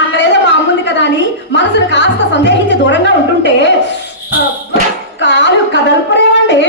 అక్కడేదో మా అమ్ముంది కదా అని మనసును కాస్త సందేహించి దూరంగా ఉంటుంటే కాలు కదల్పరేమండి.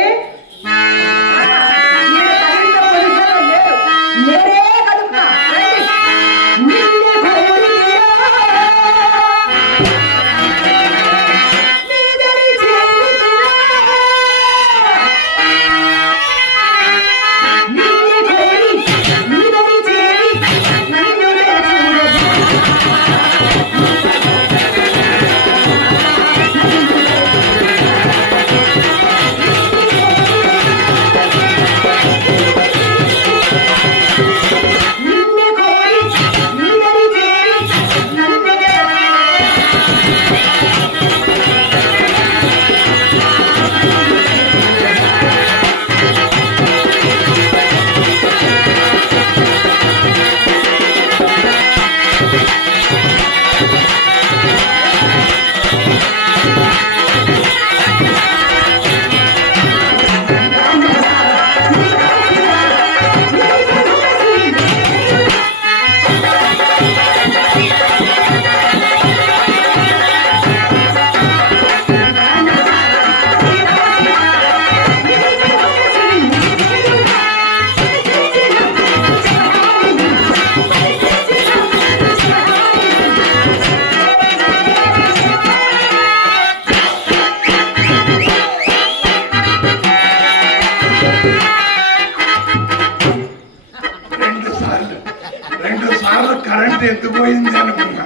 కరెంట్ ఎత్తుపోయింది అనుకున్నా,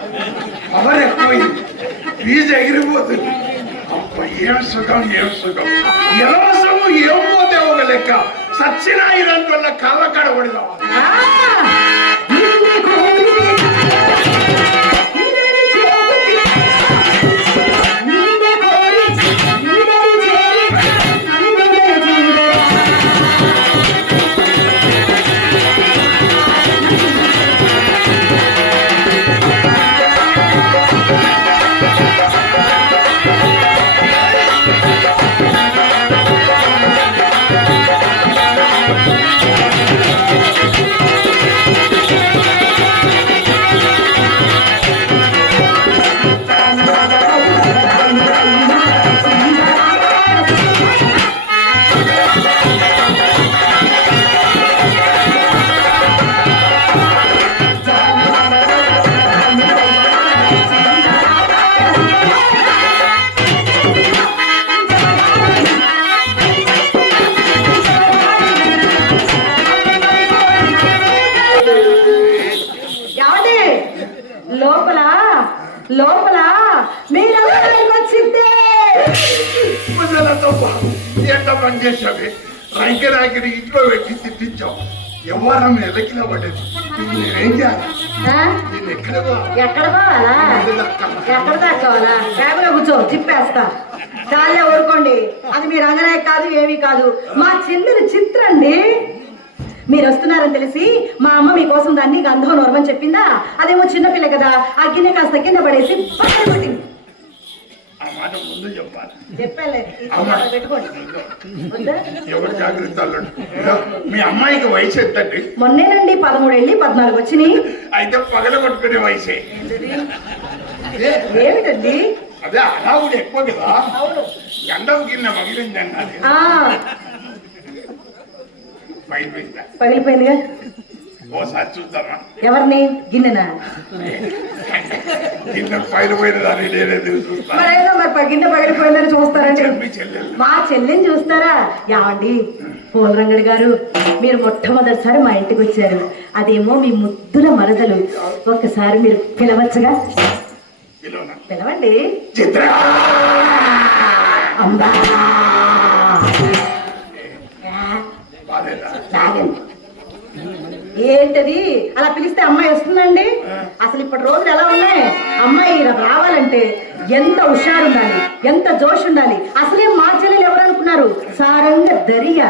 పవర్ ఎక్కువైంది, ఫీజు ఎగిరిపోతుంది. అబ్బా ఏం సుఖం, ఏం సుఖం, ఎలవసము ఏం పోతే ఒక లెక్క. సచ్చినా ఇదంటున్న కళ్ళ కడబడిదా లోపల మీరు ఎంత పని చేసావి, రైకి ఇంట్లో పెట్టి తిట్టించావు. ఎవరం ఎలకిలా పడేది, నేనేం చేయాలి? ఎక్కడ పోవాలా? ఎక్కడ దాక్కోవాలా? బ్యాగులో కూర్చో, తిప్పేస్తా. చాలే ఊరుకోండి, అది మీ రంగనాయక కాదు, ఏమీ కాదు, మా చెల్లెలు చిత్ర అండి. మీరు వస్తున్నారని తెలిసి మా అమ్మ మీకోసం దాన్ని గంధం నోరమని చెప్పిందా. అదేమో చిన్నపిల్ల కదా, ఆ గిన్నె కాస్త కింద పడేసి పట్టింది. మీ అమ్మాయికి వయసు ఎంతండి? మొన్నేనండి 13 వెళ్ళి 14 వచ్చినాయి. అయితే పగల కొట్టుకునే వయసే. ఏమిటండి? అదే అనావుడు ఎక్కువ కదా, గంధం గిన్నె మగిలింది అన్నది. పగిలిపోయిందిగా, ఓసారి చూద్దామా? ఎవరిని? గిన్నెనా? గిన్నె పగిలిపోయినదాన్ని నేనేది చూస్తా. మరి గిన్నె పగిలిపోయిందని చూస్తారండి. మా చెల్లిని చూస్తారా? యావండి పోల్ రంగడి గారు, మీరు మొట్టమొదటిసారి మా ఇంటికి వచ్చారు, అదేమో మీ ముద్దుల మరదలు. ఒక్కసారి మీరు పిలవచ్చుగా? పిలవండి. చిత్ర అంబా ఏంటది అలా పిలిస్తే అమ్మాయి వస్తుందండి? అసలు ఇప్పటి రోజులు ఎలా ఉన్నాయి? అమ్మాయి రావాలంటే ఎంత హుషారు ఉండాలి, ఎంత జోష్ ఉండాలి. అసలే మా చెల్లెలు ఎవరు అనుకున్నారు? సారంగా దరియా.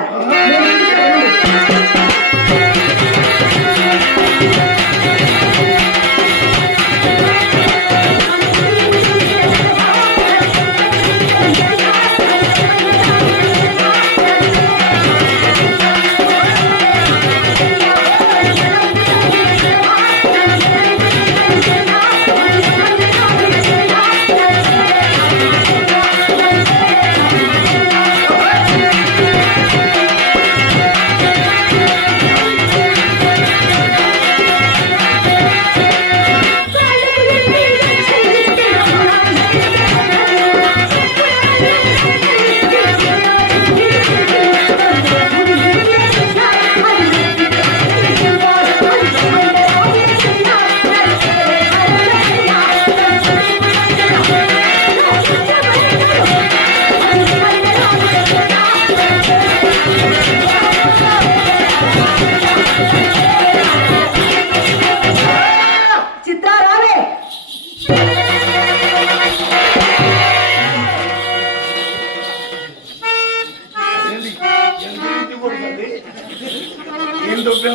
దొబ్బా?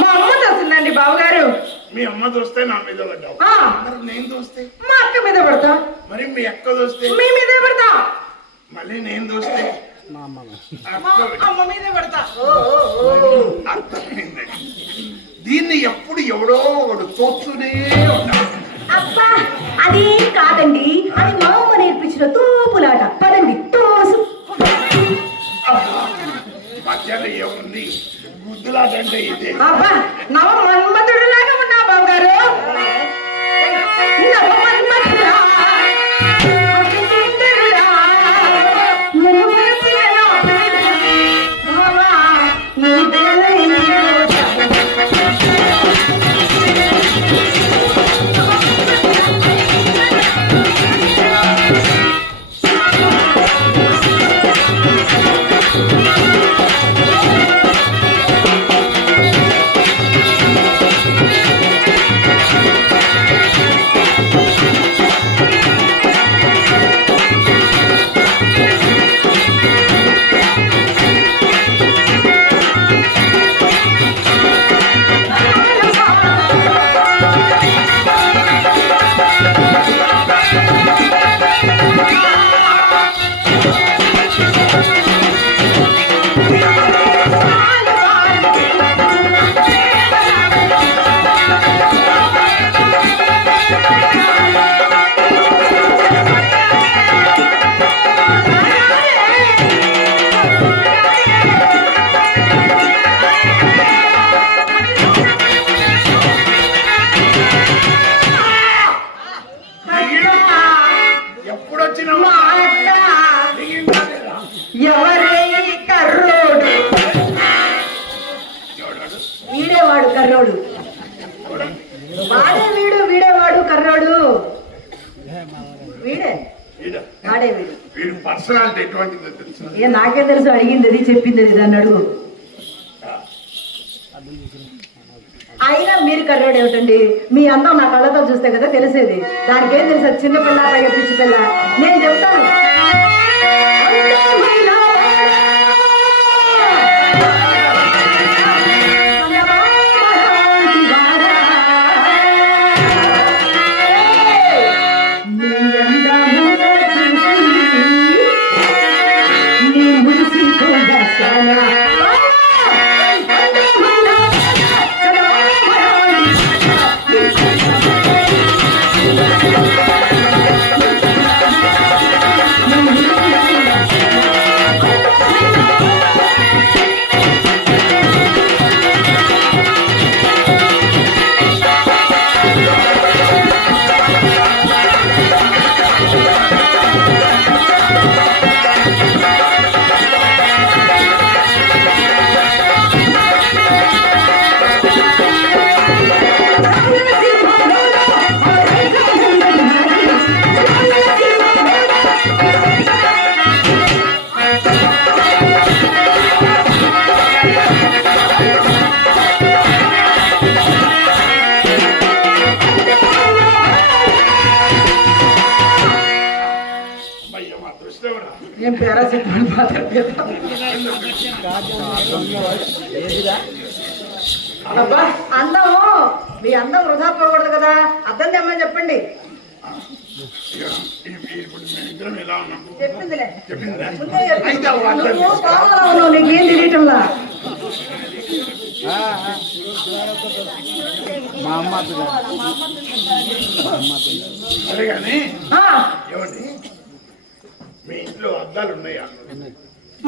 మా అమ్మ చూస్తుందండి బావగారు. మీ అమ్మ దోస్తే నా మీద పడ్డావు. మరి నేను దోస్తే మా అక్క మీద పడతా. మరి మీ అక్క దోస్తే మీ మీదే పడతా. మళ్ళీ నేను దోస్తే మా అమ్మ మీదే పడతా. అర్థమైందండి. దీన్ని ఎప్పుడు ఎవడో ఒకడు తోస్తూనే ఉంటాడు. అబ్బా అది కాదండి, అది మా అమ్మ నేర్పించిన తోపులాట. పదండి తోసు. మధ్యలో ఏముంది? గుద్దులాటంటే ఇదే. అబ్బా నవ మన్మధుడు లాగా ఉన్నా బావగారు. నవ మన్మధుడా, సుందరుడా, నువ్వు తెలిసినా బావా, నీ తెలియని కర్రోడు. వీడేవాడు కర్రోడు. వీడే ఆడే వీడు పర్సనాలిటీ ఎటువంటిదో తెలుసు. ఏ నాకే తెలుసు, అడిగింది అది చెప్పింది అది, దాన్ని అడుగు. అయినా మీరు కర్రోడు ఏమిటండి? మీ అందం నా కళ్ళతో చూస్తే కదా తెలిసేది. దానికేం తెలుసు? చిన్నపిల్ల పైగా పిచ్చి పిల్ల. నేను చెప్తాను. నేను పారాసిటమాల్ అబ్బా అందము మీ అందం వృధా పోకూడదు కదా, అర్థం తెమ్మని చెప్పండి. చెప్పిందిలే, నీకేం తెలియటంలా. అదే కానీ ఏమండి, మీ ఇంట్లో అద్దాలు ఉన్నాయా?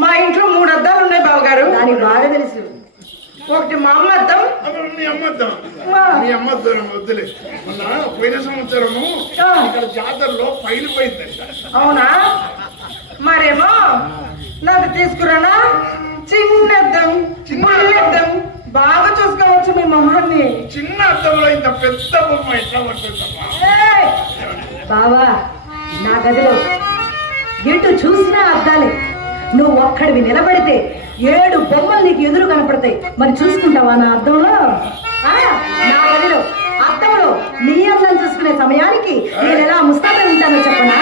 మా ఇంట్లో 3 అద్దాలు ఉన్నాయి బావగారు. దానికి బాగా తెలుసు. ఒకటి మా అమ్మ అద్దం, మీ అమ్మద్దం. మీ అమ్మద్దం వద్దులే. మొన్న పోయిన సంవత్సరము ఇక్కడ జాతరలో పైలు పోయిందంట. అవునా? మరేమో నాకు తీసుకురానా? చిన్నద్దం, చిన్నద్దం బాగా చూసుకోవచ్చు మీ మొహాన్ని. చిన్న అద్దంలో ఇంత పెద్ద బొమ్మ ఎట్లా పడుతుందమ్మా? బావా నా గదిలో ఎటు చూసినా అద్దాలే. నువ్వు ఒక్కడివి నిలబడితే 7 బొమ్మలు నీకు ఎదురు కనపడతాయి. మరి చూసుకుంటావా నా అద్దంలో? నా గదిలో అద్దంలో నీ అందం చూసుకునే సమయానికి నేను ఎలా ముస్తాబై ఉంటానో చెప్పనా?